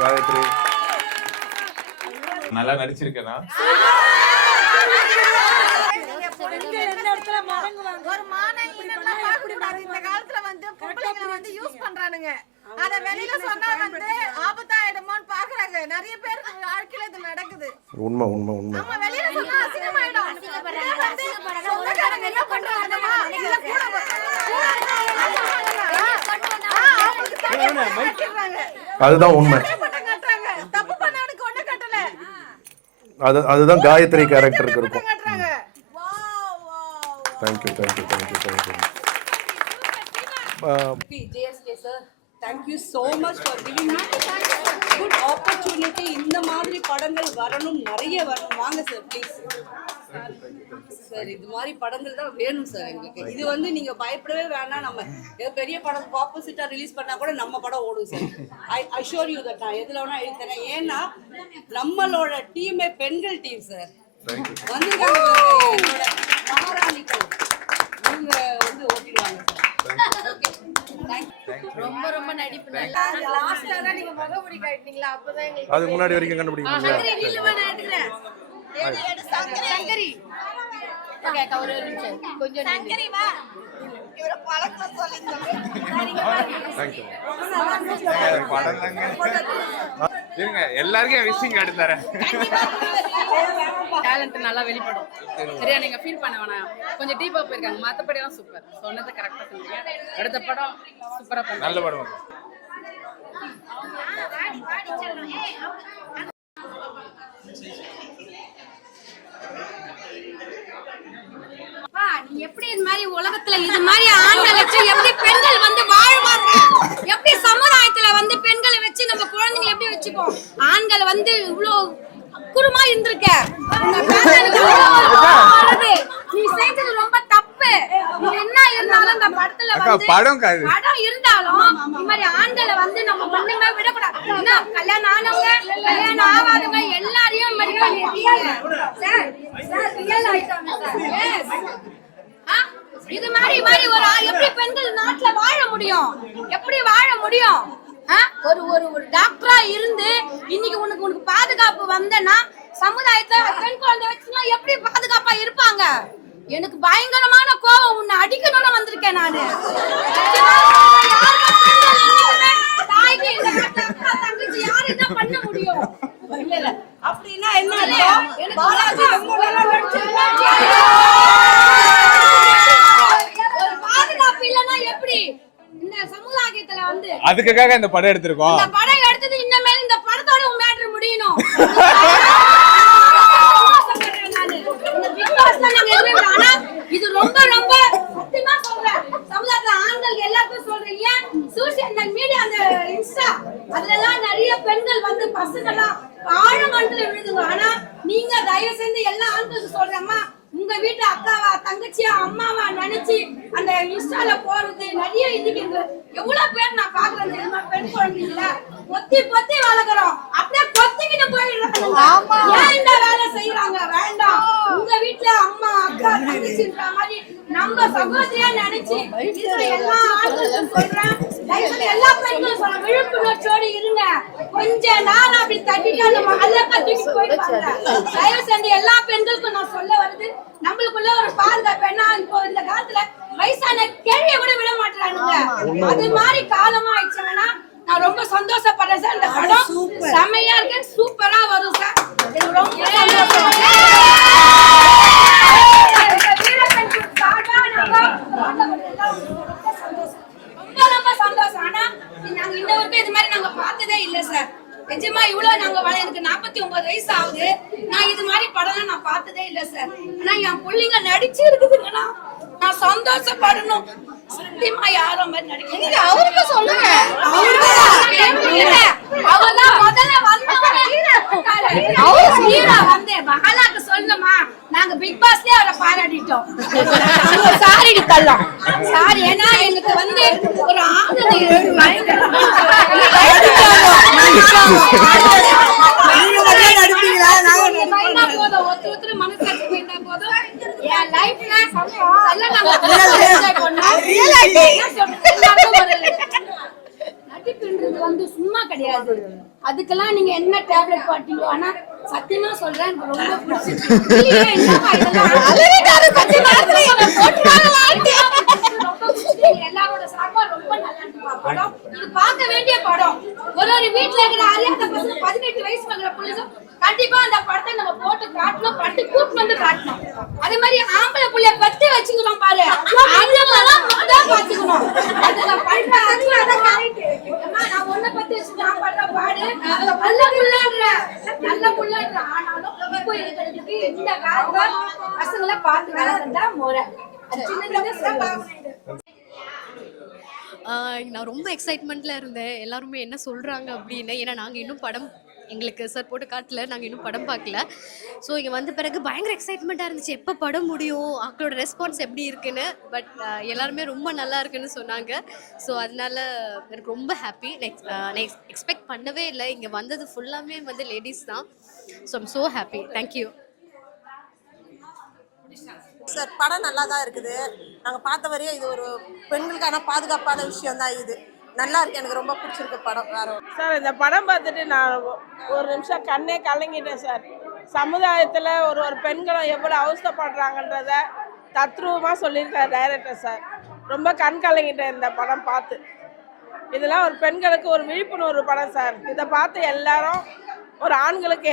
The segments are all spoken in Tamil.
காயத்ரி நல்லா நடிச்சிருக்கேனா? ஒரு மானங்கீனமா பாக்கக்கூடாது. இந்த காலத்துல வந்து பொம்பளைங்க வந்து யூஸ் பண்றானுங்க. அத வெளியில சொன்னா வந்து ஆபத்தாயிடுமோன்னு பாக்குறாங்க. நிறைய பேருக்கு வாழ்க்கையில இது நடக்குது. உண்மை உண்மை உண்மை. நம்ம வெளியில சொன்னா அசிங்கமாயிடும். சொந்தக்காரங்க என்ன பண்றாங்கமா? இல்ல கூட அதுதான் உண்மை. தப்பு பண்ணவனுக்கு ஒண்ணு கட்டல. அதுதான் காயத்ரி கேரக்டருக்கு இருக்கும். Thank you. JSK sir, thank you so much for giving me good opportunity. இந்த மாதிரி படங்கள் வரணும், நிறைய வரணும். வாங்க சார் ப்ளீஸ். சார் இது மாதிரி படங்கள் தான் வேணும் சார் எங்களுக்கு. இது வந்து நீங்க பயப்படவே வேணாம். நம்ம பெரிய படம் ஆப்போசிட்டா ரிலீஸ் பண்ணா கூட நம்ம படம் ஓடும் sir. I sure you that. நான் எதுல வேணா எழுதுறேன். ஏன்னா நம்மளோட டீமே பெண்கள் டீம் சார். வந்திருக்காங்க என்னோட மகாராணிகள். நீங்க வந்து ஓட்டிடுவாங்க சார். ரொம்ப ரொம்ப நடிப்பு நல்லா. லாஸ்ட்ல தான் நீங்க முகமுடி காட்டிட்டீங்களா? அப்பதான் எங்களுக்கு அது முன்னாடி வரைக்கும் கண்டுபிடிக்க முடியல. சங்கரி நீலமா நான் எடுக்கிறேன். சங்கரி ஓகே கவர் இருந்துச்சு. கொஞ்சம் சங்கரி வா. இவர பழக்கம் சொல்லுங்க. Thank you. படலங்க. இருங்க எல்லாருக்கும் விசிங் கார்டு தரேன். டேலண்ட் நல்லா வெளிப்படும். சரியா நீங்க ஃபீல் பண்ண வேணாம். கொஞ்சம் டீப்பா போயிருக்காங்க. மத்தபடி எல்லாம் சூப்பர். சொன்னதை கரெக்டா சொன்னீங்க. அடுத்த படம் சூப்பரா பண்ணுங்க. நல்ல படம். நீ எப்படி இந்த மாதிரி உலகத்துல இது மாதிரி ஆண்களை வச்சு எப்படி பெண்கள் வந்து வாழ்வாங்க, எப்படி சமுதாயத்துல வந்து பெண்களை வச்சு நம்ம குழந்தைங்களை எப்படி வச்சுப்போம்? ஆண்கள் வந்து இவ்வளவு குருமா இருந்திருக்க, நீ செஞ்சது ரொம்ப தப்பு. நீ என்ன இருந்தாலும் அந்த படத்துல வந்து படம் இருந்தாலும் இந்த மாதிரி ஆண்களை வந்து நம்ம ஒண்ணுமே விடக்கூடாது. என்ன கல்யாணம் ஆனவங்க கல்யாணம் ஆகாதவங்க எல்லாரையும் இந்த மாதிரி பண்ணிருக்கீங்க சார். ரியல் ஆயிட்டாங்க சார். இது மாதிரி ஒரு எப்படி பெண்கள் நாட்டுல வாழ முடியும்? எப்படி வாழ முடியும்? ஒரு டாக்டரா இருந்து இன்னைக்கு உனக்கு பாதுகாப்பு வந்தேன்னா சமுதாயத்துல பெண் குழந்தை வச்சுன்னா எப்படி பாதுகாப்பா இருப்பாங்க? எனக்கு பயங்கரமான கோவம். உன்னை அடிக்கணும்னு வந்திருக்கேன் நானு. தாய்க்கு இந்த அக்கா தங்கச்சி யாரு என்ன பண்ண முடியும்? இல்ல அப்படின்னா என்ன பாலாஜி பாதுகாப்பு இல்லன்னா எப்படி இந்த சமுதாயத்துல வந்து? அதுக்காக இந்த படம் எடுத்திருக்கோம். இந்த படம் எடுத்தது இன்னமேல் இந்த படத்தோட மேட்டர் முடியணும். ஆனா இது ரொம்ப ரொம்ப சத்தியமா சொல்றேன். சமுதாயத்துல ஆண்கள் எல்லாருக்கும் சொல்றேன். ஏன் சோசியல் மீடியா அந்த இன்ஸ்டா அதுல எல்லாம் நிறைய பெண்கள் வந்து பசங்கெல்லாம் ஆழமண்டல விழுதுங்க. ஆனா நீங்க தயவு செஞ்சு எல்லா ஆண்களுக்கு சொல்றேம்மா, உங்க வீட்டு அக்காவா தங்கச்சியா அம்மாவா நினைச்சு அந்த இன்ஸ்டால போறது நிறைய இன்னைக்கு எவ்வளவு பேர் நான் பாக்குறேன் தெரியுமா? பெண் குழந்தைங்கள பொத்தி பொத்தி வளர்க்குறோம், அப்படியே கொத்திக்கிட்டு போயிடுறாங்க. ஏன் இந்த வேலை செய்யறாங்க? வேண்டாம். உங்க வீட்டுல அம்மா அக்கா தங்கச்சின்ற மாதிரி நம்ம சகோதரியா நினைச்சு எல்லா ஆண்களுக்கும் சொல்றேன். எல்லா பெண்களும் சொல்றேன், விழிப்புணர்ச்சியோடு இருங்க. கொஞ்ச நாள் அப்படி தட்டிட்டு அந்த மகல்ல கட்டிட்டு போயிடுவாங்க. தயவு செஞ்சு எல்லா பெண்களுக்கும் நான் சொல்ல வருது, நம்மளுக்குள்ள ஒரு பாதுகாப்பு. என்ன இப்போ இந்த காலத்துல வயசான கேள்விய கூட விட மாட்டானுங்க. அது மாதிரி காலமா ஆயிடுச்சுன்னா நான் ரொம்ப சந்தோஷப்படுறேன் சார். இந்த படம் செமையா இருக்கு, சூப்பரா வரும் சார். எனக்கு ரொம்ப சந்தோஷம். ரொம்ப சந்தோஷம். ஆனா நாங்க இந்த வரைக்கும் இது மாதிரி நாங்க பார்த்ததே இல்ல சார். நிஜமா இவ்வளவு நாங்க எனக்கு 49 வயசு ஆகுது. நான் இது மாதிரி படம் நான் பார்த்ததே இல்ல சார். ஆனா என் பிள்ளைங்க நடிச்சு இருக்குதுங்கன்னா நான் சந்தோஷப்படணும். சத்தியமா யாரும் மாதிரி நடிக்க அவருக்கு சொல்லுங்க. அவர்தான் முதல்ல வந்து மகாலாக்கு சொல்லுமா, நாங்க பிக் பாஸ்லயே அவரை பாராட்டிட்டோம். Sorry தள்ளோம் sorry. ஏன்னா எனக்கு வந்து ஒரு போதும் ஒருத்தர் மனசாட்சி போயிட்டா போதும். என் லைஃப்ல நடிப்புன்றது வந்து சும்மா கிடையாது. அதுக்கெல்லாம் நீங்க என்ன டேப்லெட் போட்டீங்க? ஆனா சத்தியமா சொல்றேன், எனக்கு ரொம்ப பிடிச்சிருக்கு. இல்லையே, என்னம்மா இதெல்லாம்? ரொம்ப பிடிச்சிருக்கு. எல்லாரோட சாப்பா ரொம்ப நல்லா இருக்கு படம். இது பார்க்க வேண்டிய படம். ஒரு வீட்டுல இருக்கிற அறியாத பசங்க 18 வயசு வர புள்ளைங்க கண்டிப்பா அந்த படத்தை நம்ம போட்டு காட்டணும், பட்டு கூட்டு வந்து காட்டணும். அதே மாதிரி ஆம்பளை புள்ளைய பத்தி வச்சுக்கிறோம் பாரு, அதெல்லாம் தான் பாத்துக்கணும். அதுல பண்ற நான் ஒன்ன பத்தி வச்சு நான் பண்ற பாடு நல்ல புள்ளன்ற ஆனாலும் இப்போ இருக்கிறதுக்கு இந்த காலத்துல பசங்களை பார்த்து வளர்ந்தா முறை. நான் ரொம்ப எக்ஸைட்மெண்ட்ல இருந்தேன் எல்லாருமே என்ன சொல்றாங்க அப்படின்னு. ஏன்னா நாங்கள் இன்னும் படம் எங்களுக்கு சார் போட்டு காட்டல, நாங்கள் இன்னும் படம் பார்க்கல. ஸோ இங்கே வந்த பிறகு பயங்கர எக்ஸைட்மெண்ட்டாக இருந்துச்சு, எப்போ படம் முடியும், அவங்களோட ரெஸ்பான்ஸ் எப்படி இருக்குன்னு. பட் எல்லாருமே ரொம்ப நல்லா இருக்குன்னு சொன்னாங்க. ஸோ அதனால எனக்கு ரொம்ப ஹாப்பி. நான் எக்ஸ்பெக்ட் பண்ணவே இல்லை, இங்கே வந்தது ஃபுல்லாமே வந்து லேடிஸ் தான். So I'm so happy. Thank you sir. படம் நல்லா தான் இருக்குது. நாங்கள் பார்த்த வரையும் இது ஒரு பெண்களுக்கான பாதுகாப்பான விஷயம் தான். இது நல்லா இருக்கு, எனக்கு ரொம்ப பிடிச்சிருக்கு படம். வேற சார் இந்த படம் பார்த்துட்டு நான் ஒரு நிமிஷம் கண்ணே கலங்கிட்டேன் சார். சமுதாயத்தில் ஒரு பெண்களும் எவ்வளோ அவஸ்தைப்படுறாங்கன்றத தத்ரூபமாக சொல்லியிருக்காரு டைரக்டர் சார். ரொம்ப கண் கலங்கிட்டேன் இந்த படம் பார்த்து. இதெல்லாம் ஒரு பெண்களுக்கு ஒரு விழிப்புணர்வு படம் சார். இதை பார்த்து எல்லாரும் ஒரு ஆண்களுக்கு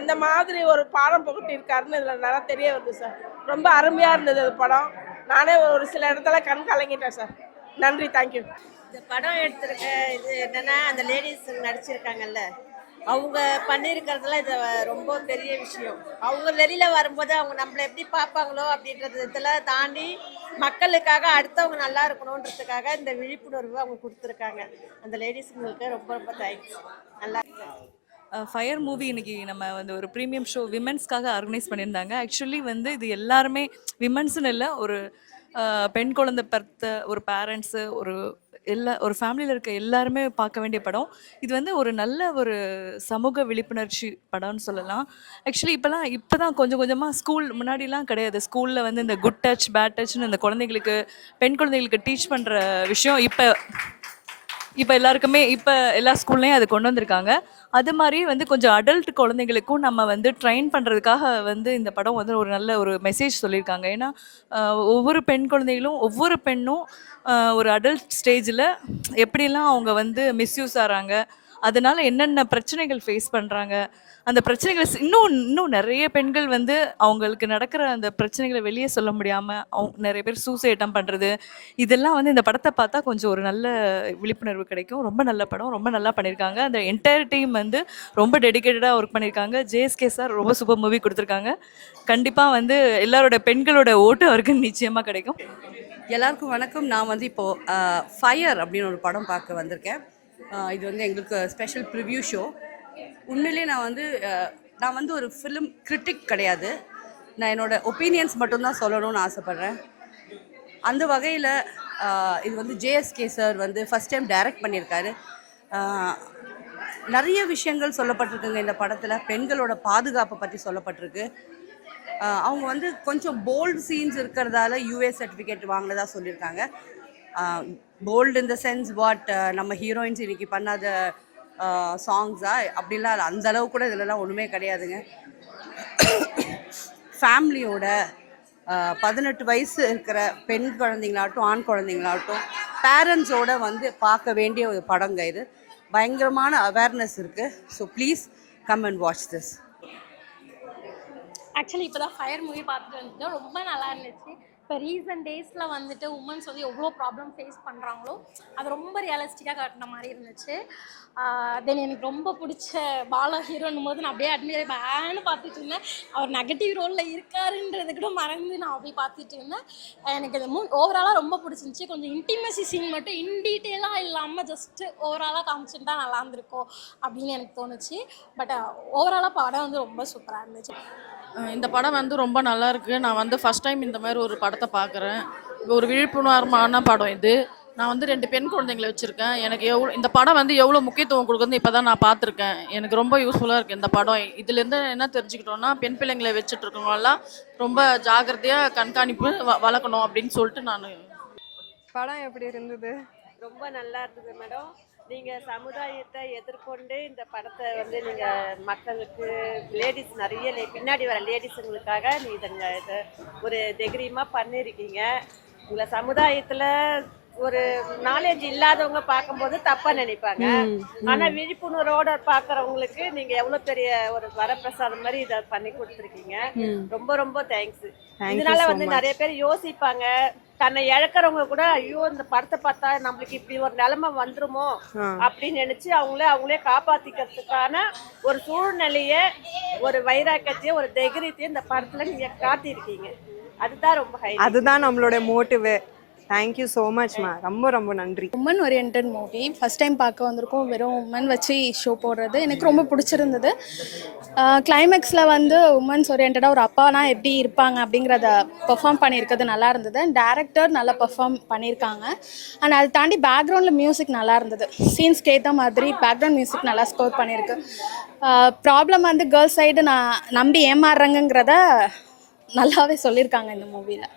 எந்த மாதிரி ஒரு பாடம் புகட்டியிருக்காருன்னு இதில் நல்லா தெரிய வருது சார். ரொம்ப அருமையாக இருந்தது அது படம். நானே ஒரு சில இடத்துல கண் கலங்கிட்டேன் சார். நன்றி, தேங்க்யூ. இந்த படம் எடுத்திருக்க இது என்னன்னா, அந்த லேடிஸ் நடிச்சிருக்காங்கல்ல, அவங்க பண்ணியிருக்கிறதுலாம் இது ரொம்ப பெரிய விஷயம். அவங்க வெளியில் வரும்போது அவங்க நம்மளை எப்படி பார்ப்பாங்களோ அப்படின்றதுலாம் தாண்டி மக்களுக்காக அடுத்தவங்க நல்லா இருக்கணுன்றதுக்காக இந்த விழிப்புணர்வு அவங்க கொடுத்துருக்காங்க. அந்த லேடிஸுங்களுக்கு ரொம்ப ரொம்ப தேங்க்ஸ். நல்லா ஃபயர் மூவி இன்னைக்கு நம்ம வந்து ஒரு ப்ரீமியம் ஷோ விமென்ஸ்க்காக ஆர்கனைஸ் பண்ணியிருந்தாங்க. ஆக்சுவலி வந்து இது எல்லாருமே விமென்ஸ்னு இல்லை, ஒரு பெண் குழந்தை பெற்ற ஒரு பேரண்ட்ஸு, ஒரு ஃபேமிலியில் இருக்க எல்லாருமே பார்க்க வேண்டிய படம். இது வந்து ஒரு நல்ல ஒரு சமூக விழிப்புணர்ச்சி படம்னு சொல்லலாம். ஆக்சுவலி இப்போ தான் கொஞ்சம் கொஞ்சமாக ஸ்கூல் முன்னாடிலாம் கிடையாது. ஸ்கூலில் வந்து இந்த குட் டச் பேட் டச்னு இந்த குழந்தைங்களுக்கு பெண் குழந்தைங்களுக்கு டீச் பண்ணுற விஷயம் இப்போ எல்லாருக்குமே இப்போ எல்லா ஸ்கூல்லையும் அதை கொண்டு வந்திருக்காங்க. அது மாதிரி வந்து கொஞ்சம் அடல்ட் குழந்தைங்களுக்கும் நம்ம வந்து ட்ரெயின் பண்ணுறதுக்காக வந்து இந்த படம் வந்து ஒரு நல்ல ஒரு மெசேஜ் சொல்லியிருக்காங்க. ஏன்னா ஒவ்வொரு பெண் குழந்தைகளும் ஒவ்வொரு பெண்ணும் ஒரு அடல்ட் ஸ்டேஜில் எப்படிலாம் அவங்க வந்து மிஸ்யூஸ் ஆகிறாங்க, அதனால என்னென்ன பிரச்சனைகள் ஃபேஸ் பண்ணுறாங்க, அந்த பிரச்சனைகளை இன்னும் நிறைய பெண்கள் வந்து அவங்களுக்கு நடக்கிற அந்த பிரச்சனைகளை வெளியே சொல்ல முடியாமல் அவங்க நிறைய பேர் சூசைடம் பண்ணுறது, இதெல்லாம் வந்து இந்த படத்தை பார்த்தா கொஞ்சம் ஒரு நல்ல விழிப்புணர்வு கிடைக்கும். ரொம்ப நல்ல படம், ரொம்ப நல்லா பண்ணியிருக்காங்க. அந்த என்டையர் டீம் வந்து ரொம்ப டெடிக்கேட்டடாக ஒர்க் பண்ணியிருக்காங்க. ஜேஎஸ்கே சார் ரொம்ப சூப்பர் மூவி கொடுத்துருக்காங்க. கண்டிப்பாக வந்து எல்லாரோட பெண்களோட ஓட்டு அவருக்கு நிச்சயமாக கிடைக்கும். எல்லாருக்கும் வணக்கம். நான் வந்து இப்போது ஃபயர் அப்படின்னு ஒரு படம் பார்க்க வந்திருக்கேன். இது வந்து எங்களுக்கு ஸ்பெஷல் ப்ரிவ்யூ ஷோ. உண்மையிலேயே நான் வந்து ஒரு ஃபிலிம் கிரிட்டிக் கிடையாது. நான் என்னோடய ஒப்பீனியன்ஸ் மட்டும்தான் சொல்லணும்னு ஆசைப்பட்றேன். அந்த வகையில் இது வந்து ஜேஎஸ்கே சார் வந்து ஃபஸ்ட் டைம் டைரக்ட் பண்ணியிருக்காரு. நிறைய விஷயங்கள் சொல்லப்பட்டிருக்குங்க இந்த படத்தில். பெண்களோட பாதுகாப்பை பற்றி சொல்லப்பட்டிருக்கு. அவங்க வந்து கொஞ்சம் போல்டு சீன்ஸ் இருக்கிறதால யூஏ சர்டிஃபிகேட் வாங்கினதா சொல்லியிருக்காங்க. Bold in the sense what நம்ம ஹீரோயின்ஸ் இன்னைக்கு பண்ணாத சாங்ஸா அப்படிலாம் அந்த அளவு கூட இதிலலாம் ஒன்றுமே கிடையாதுங்க. ஃபேமிலியோட 18 வயசு இருக்கிற பெண் குழந்தைங்களாகட்டும் ஆண் குழந்தைங்களாகட்டும் பேரண்ட்ஸோட வந்து பார்க்க வேண்டிய ஒரு படங்க இது. பயங்கரமான அவேர்னஸ் இருக்குது. So please come and watch this. Actually இப்போ தான் ஃபயர் மூவி பார்த்துட்டு வந்துட்டோம். ரொம்ப நல்லா இருந்துச்சு. இப்போ ரீசன்ட் டேஸில் வந்துட்டு உமன்ஸ் வந்து எவ்வளோ ப்ராப்ளம் ஃபேஸ் பண்ணுறாங்களோ அது ரொம்ப ரியலிஸ்டிக்காக காட்டின மாதிரி இருந்துச்சு. தென் எனக்கு ரொம்ப பிடிச்ச பாலா ஹீரோன்னும் போது நான் அப்படியே அட்மிட் பேன்னு பார்த்துட்டு இருந்தேன். அவர் நெகட்டிவ் ரோலில் இருக்காருன்றது கூட மறந்து நான் அப்படியே பார்த்துட்டு இருந்தேன். எனக்கு இந்த ஓவராலாக ரொம்ப பிடிச்சிருந்துச்சி. கொஞ்சம் இன்டிமசி சீன் மட்டும் இன்டீட்டெயிலாக இல்லாமல் ஜஸ்ட்டு ஓவராலாக காமிச்சுட்டு நல்லா இருந்திருக்கோம் அப்படின்னு எனக்கு தோணுச்சு. பட் ஓவராலாக படம் வந்து ரொம்ப சூப்பராக இருந்துச்சு. இந்த படம் வந்து ரொம்ப நல்லா இருக்குது. நான் வந்து ஃபஸ்ட் டைம் இந்த மாதிரி ஒரு படத்தை பார்க்குறேன். ஒரு விழிப்புணர்வான படம் இது. நான் வந்து 2 பெண் குழந்தைங்களை வச்சுருக்கேன். எனக்கு இந்த படம் வந்து எவ்வளோ முக்கியத்துவம் கொடுக்குறது இப்போ தான் நான் பார்த்துருக்கேன். எனக்கு ரொம்ப யூஸ்ஃபுல்லாக இருக்குது இந்த படம். இதுலேருந்து என்ன தெரிஞ்சுக்கிட்டோன்னா, பெண் பிள்ளைங்களை வச்சுட்டு இருக்கவங்களாம் ரொம்ப ஜாக்கிரதையாக கண்காணிப்பு வளர்க்கணும் அப்படின்னு சொல்லிட்டு நான். படம் எப்படி இருந்தது? ரொம்ப நல்லா இருந்தது மேடம். நீங்கள் சமுதாயத்தை எதிர்கொண்டு இந்த படத்தை வந்து நீங்கள் மக்களுக்கு லேடிஸ் நிறைய பின்னாடி வர லேடிஸுங்களுக்காக நீங்கள் இதை ஒரு தைரியமாக பண்ணியிருக்கீங்க. உங்களை சமுதாயத்தில் ஒரு நாலேஜ் இல்லாதவங்க பார்க்கும்போது தப்பா நினைப்பாங்க. ஆனா விழிப்புணர்வோட பாக்குறவங்களுக்கு நீங்க எவ்வளவு பெரிய ஒரு வரப்பிரசாதம் மாதிரி இதை பண்ணி கொடுத்துருக்கீங்க. ரொம்ப ரொம்ப தேங்க்ஸ். இதனால வந்து நிறைய பேர் யோசிப்பாங்க, தன்னை இழக்கிறவங்க கூட ஐயோ இந்த படத்தை பார்த்தா நம்மளுக்கு இப்படி ஒரு நிலைமை வந்துருமோ அப்படின்னு நினைச்சு அவங்களே காப்பாத்திக்கிறதுக்கான ஒரு சூழ்நிலைய, ஒரு வைராக்கியத்தையும் ஒரு தைரியத்தையும் இந்த படத்துல நீங்க காட்டியிருக்கீங்க. அதுதான் ரொம்ப அதுதான் நம்மளோட மோட்டிவே. தேங்க்யூ ஸோ மச்மா, ரொம்ப ரொம்ப நன்றி. Women oriented movie first time பார்க்க வந்திருக்கோம். வெறும் உமன் வச்சு ஷோ போடுறது எனக்கு ரொம்ப பிடிச்சிருந்தது. கிளைமேக்ஸில் வந்து உமன்ஸ் ஓரியன்டாக ஒரு அப்பானா எப்படி இருப்பாங்க அப்படிங்கிறத பெர்ஃபார்ம் பண்ணியிருக்கிறது நல்லா இருந்தது. டேரக்டர் நல்லா பெர்ஃபார்ம் பண்ணியிருக்காங்க. அண்ட் அதை தாண்டி பேக்ரவுண்டில் மியூசிக் நல்லா இருந்தது. சீன்ஸ்க்கு ஏற்ற மாதிரி பேக்ரவுண்ட் மியூசிக் நல்லா ஸ்கோர் பண்ணியிருக்கு. ப்ராப்ளம் வந்து கேர்ள்ஸ் சைடு நான் நம்பி ஏமாறுறேங்கிறத நல்லாவே சொல்லியிருக்காங்க இந்த மூவியில்.